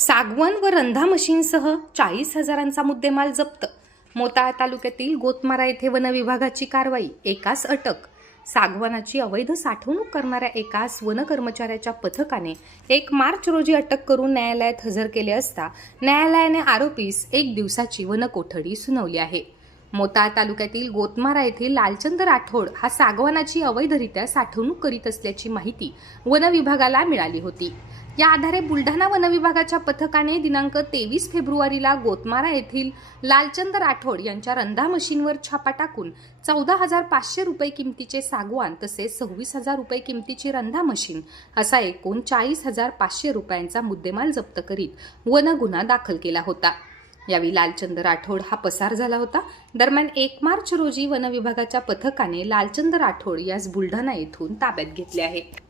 सागवन व रंधा मशीनसह चाळीस हजारांचा मुद्देमाल जप्त. मोताळा तालुक्यातील गोतमारा येथे वन विभागाची कारवाई एकास अटक. सागवानाची अवैध साठवणूक करणाऱ्या एकास वन कर्मचाऱ्याच्या पथकाने एक मार्च रोजी अटक करून न्यायालयात हजर केले असता न्यायालयाने आरोपीस एक दिवसाची वन कोठडी सुनावली आहे. मोताळ तालुक्यातील गोतमारा येथील लालचंद राठोड हा सागवानाची अवैधरित्या साठवणूक करीत असल्याची माहिती वनविभागाला मिळाली होती. या आधारे बुलढाणा वनविभागाच्या पथकाने दिनांक तेवीस फेब्रुवारीला गोतमारा येथील लालचंद राठोड यांच्या रंधा मशीनवर छापा टाकून चौदा हजार पाचशे रुपये किमतीचे सागवान तसेच सव्वीस हजार रुपये किमतीची रंधा मशीन असा एकूण चाळीस हजार पाचशे रुपयांचा मुद्देमाल जप्त करीत वन गुन्हा दाखल केला होता. यावेळी लालचंद राठोड हा पसार झाला होता. दरम्यान एक मार्च रोजी वनविभागाच्या पथकाने लालचंद राठोड यास बुलढाणा येथून ताब्यात घेतले आहे.